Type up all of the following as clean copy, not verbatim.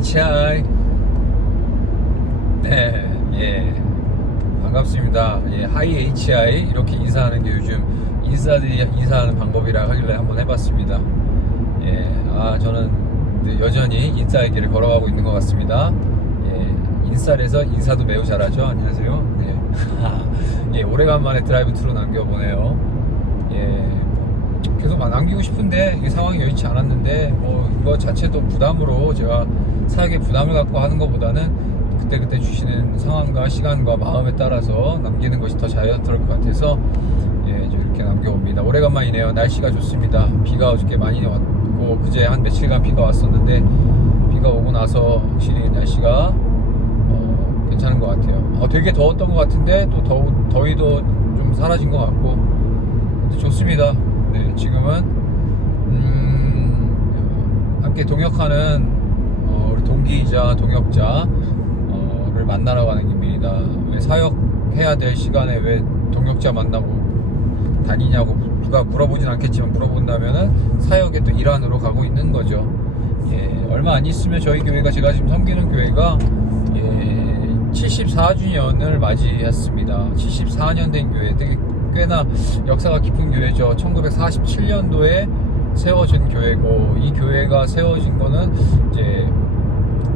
HI. 네, 예, 반갑습니다. 예, 하이 HI 이렇게 인사하는 게 요즘 인싸들이 인사하는 방법이라 하길래 한번 해봤습니다. 예, 저는 여전히 인싸의 길을 걸어가고 있는 것 같습니다. 예, 인싸에서 인사도 매우 잘하죠. 안녕하세요. 네, 예, 오래간만에 드라이브 트루 남겨보네요. 예, 계속 남기고 싶은데 이 상황이 여의치 않았는데 이거 자체도 부담으로 제가 사역에 부담을 갖고 하는 것보다는 그때 주시는 상황과 시간과 마음에 따라서 남기는 것이 더 자연스러울 것 같아서 예, 이렇게 남겨봅니다. 오래간만이네요. 날씨가 좋습니다. 비가 어저께 많이 왔고 그제 한 며칠간 비가 왔었는데 비가 오고 나서 확실히 날씨가 괜찮은 것 같아요. 되게 더웠던 것 같은데 또 더위도 좀 사라진 것 같고 좋습니다. 네, 지금은 함께 동역하는 우리 동기이자 동역자를 만나러 가는 길입니다. 왜 사역해야 될 시간에 왜 동역자 만나고 다니냐고 누가 물어보진 않겠지만 물어본다면은 사역의 또 일환으로 가고 있는 거죠. 예, 얼마 안 있으면 저희 교회가 제가 지금 섬기는 교회가 74주년을 맞이했습니다. 74년 된 교회, 되게 꽤나 역사가 깊은 교회죠. 1947년도에 세워진 교회고, 이 교회가 세워진 거는 이제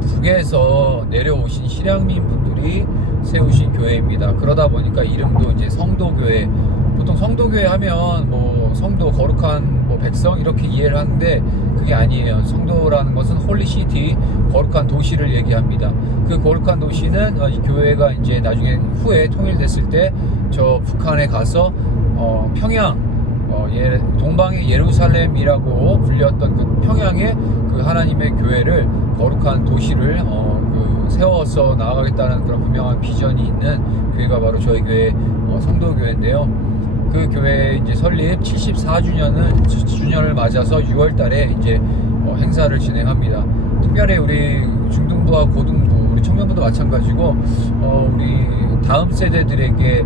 북에서 내려오신 실향민 분들이 세우신 교회입니다. 그러다 보니까 이름도 이제 성도교회. 보통 성도교회 하면 성도, 거룩한 백성 이렇게 이해를 하는데 그게 아니에요. 성도라는 것은 홀리시티, 거룩한 도시를 얘기합니다. 그 거룩한 도시는 이 교회가 이제 나중에 후에 통일됐을 때 저 북한에 가서 평양, 동방의 예루살렘이라고 불렸던 그 평양의 그 하나님의 교회를, 거룩한 도시를 세워서 나아가겠다는 그런 분명한 비전이 있는 교회가 바로 저희 교회 성도교회인데요. 그 교회 이제 설립 74주년을 맞아서 6월달에 이제 행사를 진행합니다. 특별히 우리 중등부와 고등부, 우리 청년부도 마찬가지고 우리 다음 세대들에게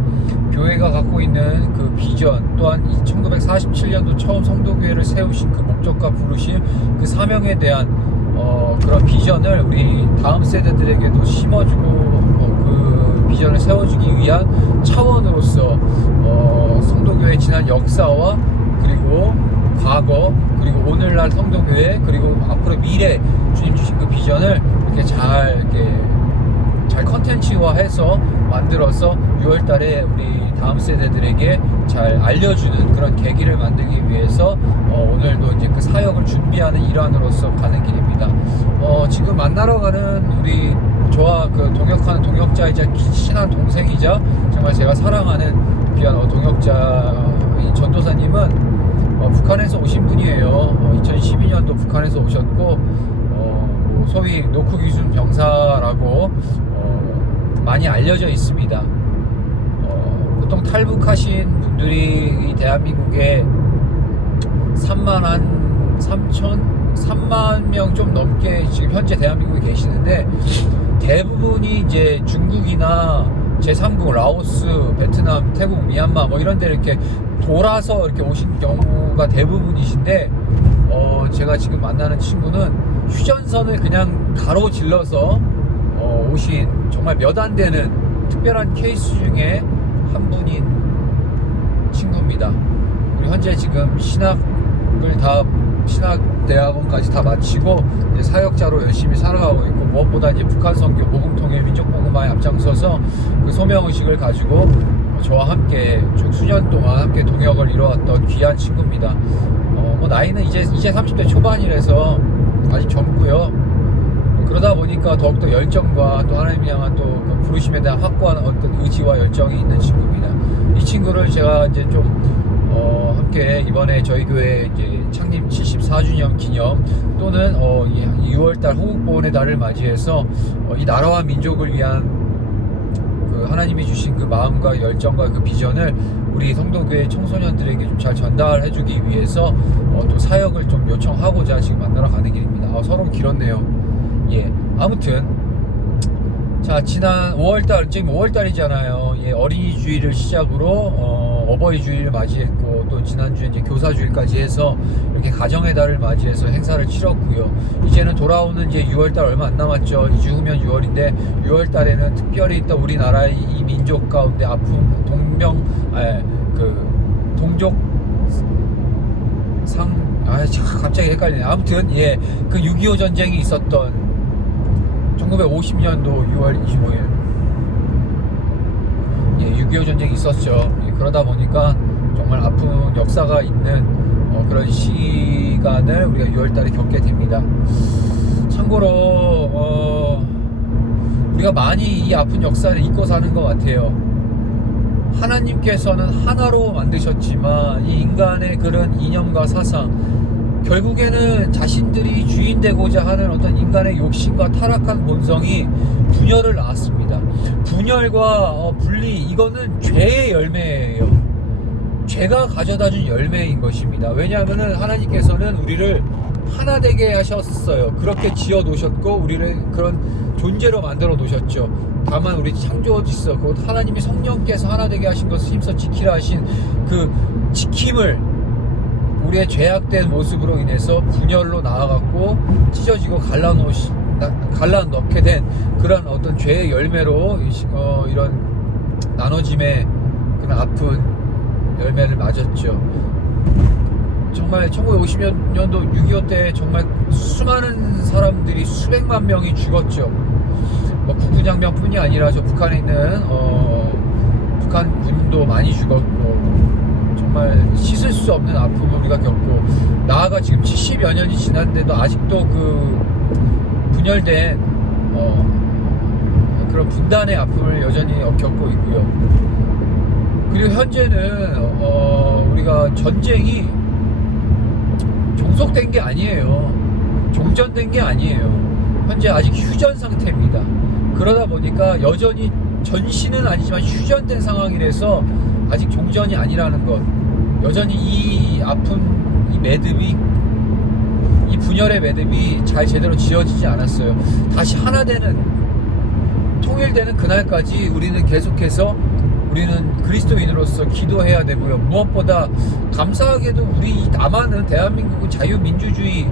교회가 갖고 있는 그 비전, 또한 1947년도 처음 성도교회를 세우신 그 목적과 부르심, 그 사명에 대한 그런 비전을 우리 다음 세대들에게도 심어주고 그 비전을 세워주기 위한 차원으로서 성도교회의 지난 역사와 그리고 과거, 그리고 오늘날 성도교회, 그리고 앞으로 미래 주님 주신 그 비전을 이렇게 잘 컨텐츠화해서 만들어서 6월달에 우리 다음 세대들에게 잘 알려주는 그런 계기를 만들기 위해서 오늘도 이제 그 사역을 준비하는 일환으로서 가는 길입니다. 지금 만나러 가는 우리 저와 그 동역하는 동역자이자 친한 동생이자 정말 제가 사랑하는 귀한 동역자인 전도사님은 북한에서 오신 분이에요. 2012년도 북한에서 오셨고 소위 노크기순 병사라고 많이 알려져 있습니다. 보통 탈북하신 분들이 이 대한민국에 3만 명 좀 넘게 지금 현재 대한민국에 계시는데 대부분이 이제 중국이나 제3국, 라오스, 베트남, 태국, 미얀마 이런 데 이렇게 돌아서 이렇게 오신 경우가 대부분이신데 제가 지금 만나는 친구는 휴전선을 그냥 가로질러서 오신 정말 몇 안 되는 특별한 케이스 중에 한 분인 친구입니다. 그리고 현재 지금 신학대학원까지 다 마치고 이제 사역자로 열심히 살아가고 있고, 무엇보다 이제 북한 선교, 복음통일, 민족복음화에 앞장서서 그 소명의식을 가지고 저와 함께 쭉 수년 동안 함께 동역을 이뤄왔던 귀한 친구입니다. 나이는 이제 30대 초반이라서 아직 젊고요. 그러다 보니까 더욱더 열정과 또 하나님 향한 또 그 부르심에 대한 확고한 어떤 의지와 열정이 있는 친구입니다. 이 친구를 제가 이제 좀 함께 이번에 저희 교회 이제 창립 74주년 기념 또는 6월달 호국보훈의 달을 맞이해서 이 나라와 민족을 위한 그 하나님이 주신 그 마음과 열정과 그 비전을 우리 성도교회 청소년들에게 좀 잘 전달해주기 위해서 또 사역을 좀 요청하고자 지금 만나러 가는 길입니다. 서론 길었네요. 예, 아무튼 자, 지난 5월달, 지금 5월달이잖아요. 예, 어린이 주일을 시작으로 어버이 주일을 맞이했고, 또 지난주에 이제 교사 주일까지 해서 이렇게 가정의 달을 맞이해서 행사를 치렀고요. 이제는 돌아오는 이제 6월달 얼마 안 남았죠. 2주 후면 6월인데 6월달에는 특별히 또 우리나라의 이 민족 가운데 아픔, 동족 갑자기 헷갈리네. 아무튼 예, 그 6.25 전쟁이 있었던 1950년도 6월 25일 예, 6.25 전쟁이 있었죠. 예, 그러다 보니까 정말 아픈 역사가 있는 그런 시간을 우리가 6월달에 겪게 됩니다. 참고로 우리가 많이 이 아픈 역사를 잊고 사는 것 같아요. 하나님께서는 하나로 만드셨지만 이 인간의 그런 이념과 사상, 결국에는 자신들이 주인 되고자 하는 어떤 인간의 욕심과 타락한 본성이 분열을 낳았습니다. 분열과 분리, 이거는 죄의 열매예요. 죄가 가져다준 열매인 것입니다. 왜냐하면 하나님께서는 우리를 하나 되게 하셨어요. 그렇게 지어 놓으셨고 우리를 그런 존재로 만들어 놓으셨죠. 다만 우리 창조 질서, 곧 하나님이 성령께서 하나 되게 하신 것을 힘써 지키라 하신 그 지킴을 우리의 죄악된 모습으로 인해서 분열로 나아갔고 찢어지고 갈라넣게 된 그런 어떤 죄의 열매로 이런 나눠짐의 그런 아픈 열매를 맞았죠. 정말 1950년도 6.25 때 정말 수많은 사람들이 수백만 명이 죽었죠. 뭐 국군장병뿐이 아니라 저 북한에 있는 북한군도 많이 죽었고 정말 씻을 수 없는 아픔을 우리가 겪고, 나아가 지금 70여 년이 지났는데도 아직도 그 분열된 그런 분단의 아픔을 여전히 겪고 있고요. 그리고 현재는 우리가 전쟁이 종속된 게 아니에요. 종전된 게 아니에요. 현재 아직 휴전 상태입니다. 그러다 보니까 여전히 전시는 아니지만 휴전된 상황이라서 아직 종전이 아니라는 것, 여전히 이 아픈 이 매듭이, 이 분열의 매듭이 잘 제대로 지어지지 않았어요. 다시 하나 되는, 통일되는 그날까지 우리는 계속해서 우리는 그리스도인으로서 기도해야 되고요. 무엇보다 감사하게도 우리 남한은 대한민국은 자유민주주의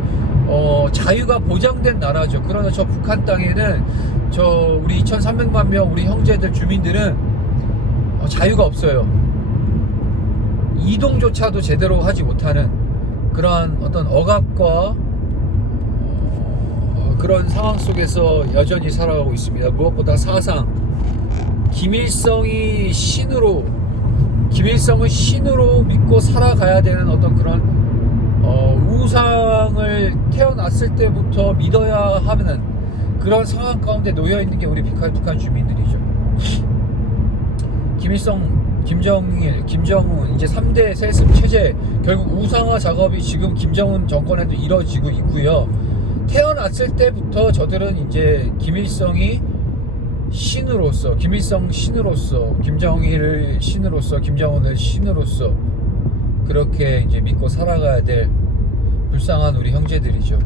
자유가 보장된 나라죠. 그러나 저 북한 땅에는 우리 2,300만 명 우리 형제들 주민들은 자유가 없어요. 이동조차도 제대로 하지 못하는 그러한 어떤 억압과 그런 상황 속에서 여전히 살아가고 있습니다. 무엇보다 사상, 김일성을 신으로 믿고 살아가야 되는 어떤 그런 우상을 태어났을 때부터 믿어야 하는 그런 상황 가운데 놓여 있는 게 우리 북한 주민들이죠. 김일성, 김정은 이제 3대 세습 체제, 결국 우상화 작업이 지금 김정은 정권에도 이뤄지고 있고요. 태어났을 때부터 저들은 이제 김일성이 신으로서, 김일성 신으로서, 김정일을 신으로서, 김정은을 신으로서 그렇게 이제 믿고 살아가야 될 불쌍한 우리 형제들이죠.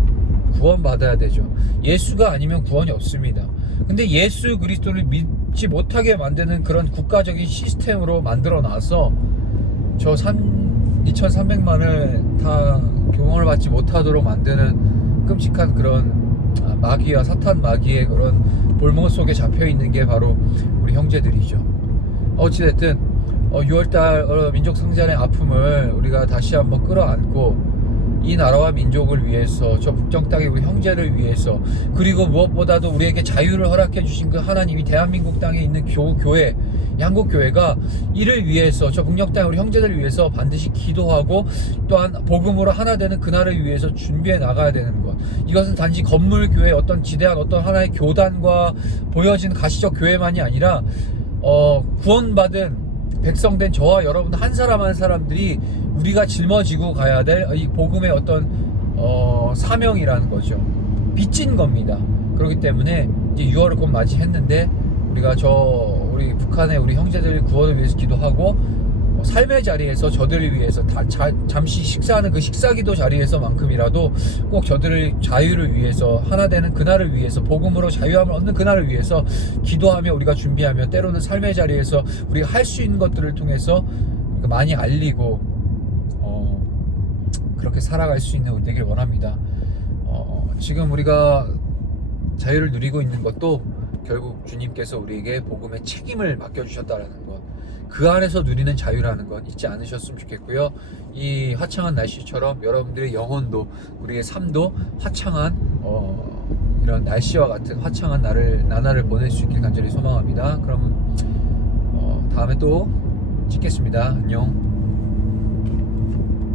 구원받아야 되죠. 예수가 아니면 구원이 없습니다. 근데 예수 그리스도를 믿지 못하게 만드는 그런 국가적인 시스템으로 만들어 놔서 저 2,300만을 다 교훈을 받지 못하도록 만드는 끔찍한 그런 마귀와 사탄 마귀의 그런 볼목 속에 잡혀 있는 게 바로 우리 형제들이죠. 어찌됐든 6월달 민족 성전의 아픔을 우리가 다시 한번 끌어안고 이 나라와 민족을 위해서, 저 북정 땅의 우리 형제를 위해서, 그리고 무엇보다도 우리에게 자유를 허락해 주신 그 하나님이 대한민국 땅에 있는 교회, 한국교회가 이를 위해서, 저 북녘 땅의 우리 형제들을 위해서 반드시 기도하고 또한 복음으로 하나 되는 그날을 위해서 준비해 나가야 되는 것. 이것은 단지 건물교회, 어떤 지대한 어떤 하나의 교단과 보여진 가시적 교회만이 아니라 구원받은 백성된 저와 여러분 한 사람 한 사람들이 우리가 жил머지고 가야 될 이 복음의 어떤 사명이라는 거죠. 빚진 겁니다. 그렇기 때문에 이제 6월을 곧 맞이했는데 우리가 우리 북한의 우리 형제들 구원을 위해서 기도하고 삶의 자리에서 저들을 위해서 잠시 식사하는 그 식사기도 자리에서만큼이라도 꼭 저들의 자유를 위해서, 하나 되는 그날을 위해서, 복음으로 자유함을 얻는 그날을 위해서 기도하며 우리가 준비하며, 때로는 삶의 자리에서 우리가 할 수 있는 것들을 통해서 많이 알리고 그렇게 살아갈 수 있는 우리 되길 원합니다. 지금 우리가 자유를 누리고 있는 것도 결국 주님께서 우리에게 복음의 책임을 맡겨주셨다라는 것, 그 안에서 누리는 자유라는 것 잊지 않으셨으면 좋겠고요. 이 화창한 날씨처럼 여러분들의 영혼도, 우리의 삶도 화창한 이런 날씨와 같은 화창한 나날을 보낼 수 있길 간절히 소망합니다. 그럼 다음에 또 찍겠습니다. 안녕.